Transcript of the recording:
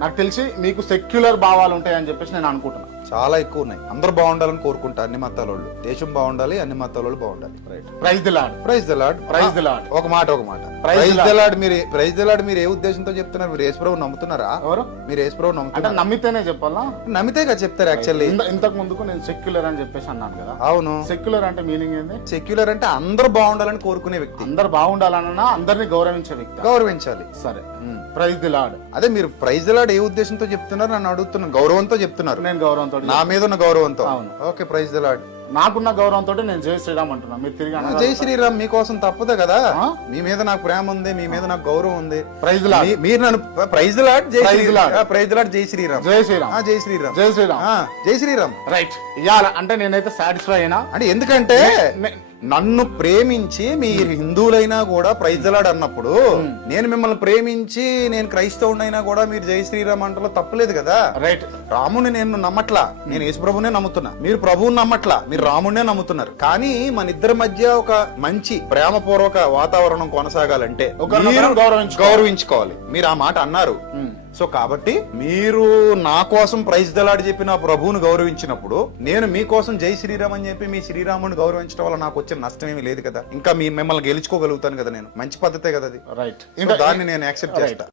నాకు తెలిసి మీకు సెక్యులర్ భావాలు ఉంటాయని చెప్పేసి నేను అనుకుంటున్నాను. చాలా ఎక్కువ ఉన్నాయి. అందరూ బాగుండాలని కోరుకుంటా అన్ని మతాల వాళ్ళు. దేశం బాగుండాలి అన్ని మతాల వాళ్ళు బాగుండాలి. Right praise the Lord praise the Lord Praise the Lord. ఒక మాట ఒక మాట. ప్రైజ్ the ద లాడ్ మీరు ప్రైజ్ ద లాడ్ మీరు ఏ ఉద్దేశంతో చెప్తున్నారు? మీరు యేసుప్రభు నమ్ముతున్నారా? ఎవరు? మీరు యేసుప్రభు నమ్ముతున్నారా? నమ్మితేనే చెప్పాలా? నమ్మితే కదా చెప్తారు యాక్చువల్లీ ఇంత- ఇంతకు ముందుకు నేను సెక్యులర్ అని చెప్పేసి అన్నాను కదా. అవును. సెక్యులర్ అంటే మీనింగ్ ఏంది? సెక్యులర్ అంటే అందరూ బాగుండాలని కోరుకునే వ్యక్తి. అందరు బాగుండాలన్నా అందరిని గౌరవించే వ్యక్తి. గౌరవించాలి. సరే. ప్రైజ్ ది లాడ్ అదే మీరు ప్రైజ్ ద లాడ్ ఏ ఉద్దేశంతో చెప్తున్నారు? నన్ను అడుగుతున్నాను గౌరవంతో చెప్తున్నారు. నేను గౌరవంతో నా మీద ఉన్న గౌరవంతో. ఓకే ప్రైజ్ ద లాడ్ నాకున్న గౌరవంతో నేను జై శ్రీరామ్ అంటున్నా. మీరు తిరిగి జై శ్రీరామ్ మీకోసం తప్పదు కదా? మీ మీద నాకు ప్రేమ ఉంది మీ మీద నాకు గౌరవం ఉంది. ప్రైజ్ మీ- మీరు నన్ను ప్రైజ్ లాడ్ జై శ్రీరామ్. ప్రైజ్ లాడ్ జై శ్రీరామ్. జై శ్రీరామ్. జై శ్రీరామ్. జై శ్రీరామ్. జై శ్రీరామ్. రైట్ ఇవాళ అంటే నేనైతే సాటిస్ఫై అయినా అంటే ఎందుకంటే నన్ను ప్రేమించి మీరు హిందువులైనా కూడా ప్రైజలాడ్ అన్నప్పుడు నేను మిమ్మల్ని ప్రేమించి నేను క్రైస్తవునైనా కూడా మీరు జై శ్రీరామ్ అంటలో తప్పలేదు కదా. రైట్ రాముని నేను నమ్మట్లా. నేను యేసు ప్రభునే నమ్ముతున్నా. మీరు ప్రభువుని నమ్మట్లా. మీరు రాముడినే నమ్ముతున్నారు. కానీ మన ఇద్దరి మధ్య ఒక మంచి ప్రేమపూర్వక వాతావరణం కొనసాగాలంటే మీరు గౌరవించుకోవాలి. మీరు ఆ మాట అన్నారు. సో కాబట్టి మీరు నా కోసం ప్రైజ్ దలాడి చెప్పి నా ప్రభువును గౌరవించినప్పుడు నేను మీకోసం జై శ్రీరామ్ అని చెప్పి మీ శ్రీరాముని గౌరవించడం వల్ల నాకు వచ్చిన నష్టం ఏమీ లేదు కదా. ఇంకా మీ మిమ్మల్ని గెలుచుకోగలుగుతాను కదా నేను. మంచి పద్ధతే కదా అది. రైట్ దాన్ని నేను యాక్సెప్ట్ చేస్తా.